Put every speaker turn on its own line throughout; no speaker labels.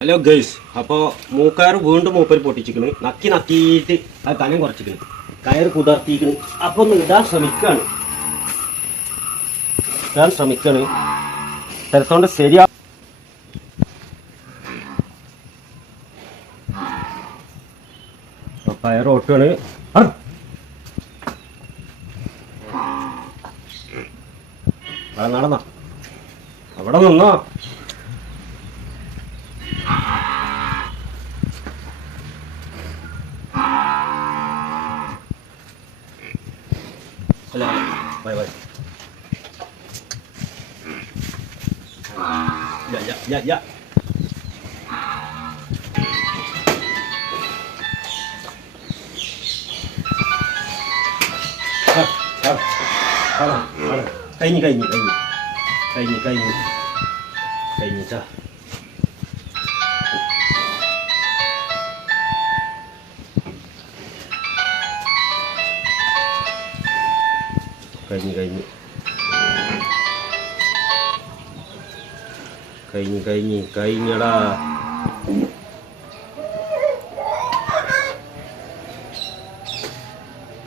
Hello girls അപ്പോൾ മൂക്കാർ വീണ്ടും മൂപ്പർ പൊട്ടിച്ചിക്കണ് നക്കി നക്കിയിട്ട് ആ കനം കുറച്ചിക്കണ് കയർ കുതിർത്തിക്കണ് അപ്പോൾ ഒന്ന് ഇടാൻ ശ്രമിക്കാണ്. ഇടാൻ ശ്രമിക്കുകയാണ് തരത്തോണ്ട് ശരിയാ കയർ അവിടെ നടന്ന? അവിടെ നിന്നോ? Thôi vậy quay quay. Dạ dạ dạ dạ. Thôi, thôi, thôi, thôi. Cây nhỉ cây nhỉ cây nhỉ cây nhỉ cây nhỉ cây nhỉ sao? കഴിഞ്ഞു കഴിഞ്ഞു കഴിഞ്ഞു കഴിഞ്ഞു കഴിഞ്ഞു കഴിഞ്ഞു ചാ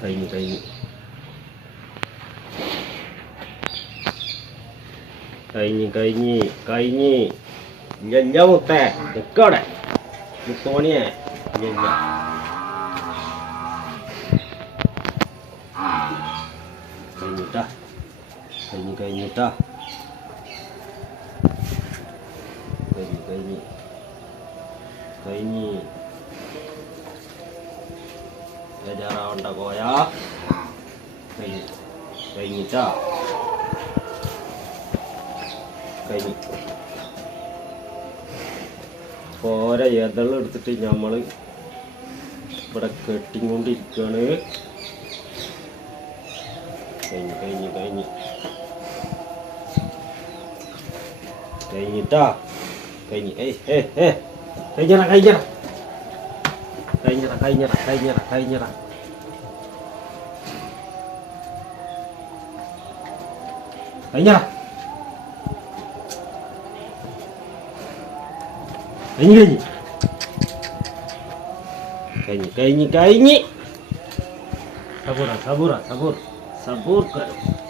കഴിഞ്ഞു കഴിഞ്ഞു കഴിഞ്ഞു കഴിഞ്ഞു കഴിഞ്ഞടാ കഴിഞ്ഞു കഴിഞ്ഞു കഴിഞ്ഞ് കഴിഞ്ഞ് കഴിഞ്ഞ് ഇല്ല മുത്തേ നിക്കവിടെ മുത്തോണിയെ ഇല്ല കഴിഞ്ഞിട്ടാ കഴിഞ്ഞിട്ടാ? കഴിഞ്ഞു കഴിഞ്ഞു. കഴിഞ്ഞു. ബേജാറാവണ്ട കോയ. കഴിഞ്ഞു കഴിഞ്ഞിട്ടാ? കഴിഞ്ഞു. ഓരോ എടുത്തിട്ട് നമ്മൾ ഇവിടെ കെട്ടിക്കൊണ്ടിരിക്കുകയാണ് കഴിഞ്ഞു കഴിഞ്ഞു കഴിഞ്ഞ്. Kayaknya kita Kayaknya Eh, eh, eh. kayaknya lah kayaknya kayinyara. kayaknya kayinyara, kayaknya kayinyara. kayaknya Kayinyi, kayaknya, kayaknya, kayaknya kayaknya kayaknya sabura, ah, ah, sabur. Sabur karo.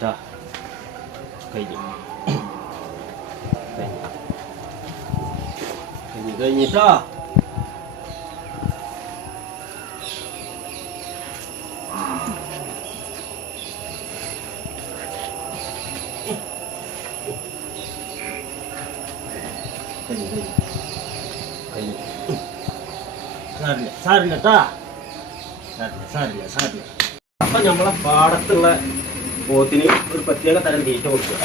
കഴിഞ്ഞിട്ടാ കഴിഞ്ഞു കഴിഞ്ഞു കഴിഞ്ഞു കഴിഞ്ഞിട്ടാ കഴിഞ്ഞു കഴിഞ്ഞു കഴിഞ്ഞു സാരില്ല സാരില്ല ട്ടാ സാരില്ല സാരില്ല സാരില്ല അപ്പൊ നമ്മളെ പാടത്തുള്ള പോത്തിന് ഒരു പ്രത്യേക തരം തീറ്റ കൊടുക്കുക.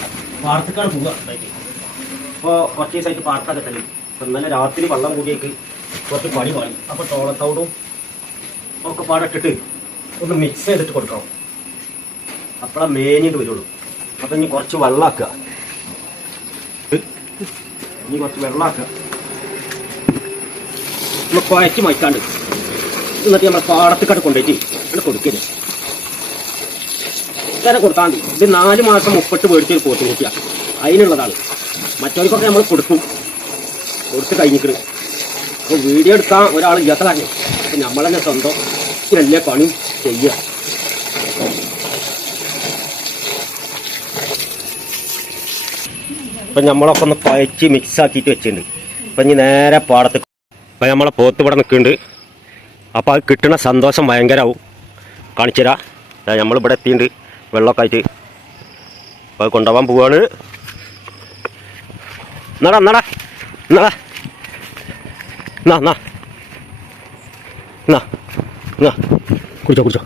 വാർത്തക്കാണ് പോവുക. അപ്പോൾ ഇപ്പോൾ കുറച്ച് ദിവസമായിട്ട് തന്നെ ഇപ്പം ഇന്നലെ രാത്രി വെള്ളം കൂടിയേക്ക് കുറച്ച് പണി വാങ്ങി. അപ്പോൾ തോളത്തോടും ഒക്കെ പാടിട്ടിട്ട് ഒന്ന് മിക്സ് ചെയ്തിട്ട് കൊടുക്കണം. അപ്പോഴാ മേഞ്ഞിട്ട് വരുള്ളൂ. അപ്പം ഇനി കുറച്ച് വെള്ളമാക്കുക ഇനി കുറച്ച് വെള്ളമാക്കുക നമ്മൾ കുഴച്ച് മയക്കാണ്ട്. എന്നിട്ട് നമ്മൾ പാടത്തേക്കാട്ട് കൊണ്ടുപോയിട്ട് അവിടെ കൊടുക്കരുത്. ഇങ്ങനെ കൊടുത്താൽ മതി. ഇത് നാല് മാസം മുപ്പിട്ട് മേടിച്ചൊരു പോത്തുകുട്ടിയാ അതിനുള്ളതാണ്. മറ്റവർക്കൊക്കെ നമ്മൾ കൊടുക്കും. കൊടുത്ത് കഴിഞ്ഞിക്കണ്. അപ്പോൾ വീഡിയോ എടുക്കാൻ ഒരാൾ ഇല്ലാത്ത കാര്യം അപ്പം നമ്മൾ തന്നെ സ്വന്തം എല്ലാ പണിയും ചെയ്യുക. ഇപ്പം നമ്മളൊക്കെ ഒന്ന് കുഴച്ച് മിക്സ് ആക്കിയിട്ട് വെച്ചിട്ടുണ്ട്. ഇപ്പം ഇനി നേരെ പാടത്ത് ഇപ്പം നമ്മളെ പോത്ത് ഇവിടെ നിൽക്കുന്നുണ്ട്. അപ്പോൾ അത് കിട്ടുന്ന സന്തോഷം ഭയങ്കരമാവും കാണിച്ചു തരാം നമ്മളിവിടെ എത്തിയിട്ടുണ്ട്. വെള്ളമൊക്കെ ആയിട്ട് അപ്പോൾ കൊണ്ടുപോകാൻ പോവാണ്. നട നട നട. എന്നാ എന്നാ എന്നാ എന്നാ കുടിച്ചോ. കുടിച്ചോ.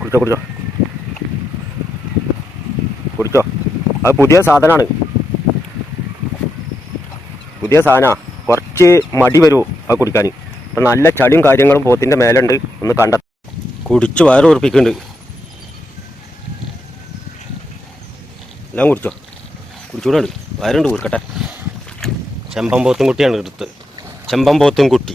കുടിച്ചോ കുടിച്ചോ. കുടിച്ചോ. അത് പുതിയ സാധനമാണ് പുതിയ സാധന. കുറച്ച് മടി വരുമോ അത് കുടിക്കാൻ. അപ്പം നല്ല ചളിയും കാര്യങ്ങളും പോത്തിന്റെ മേലുണ്ട്. ഒന്ന് കണ്ട കുടിച്ച് വയറ് ഉറപ്പിക്കുന്നുണ്ട് എല്ലാം കുടിച്ചോ? കുടിച്ചുകൂടെ വയറുണ്ട് കുറുക്കട്ടെ ചെമ്പം പോത്തും കുട്ടിയാണ് എടുത്ത്. ചെമ്പം പോത്തും കുട്ടി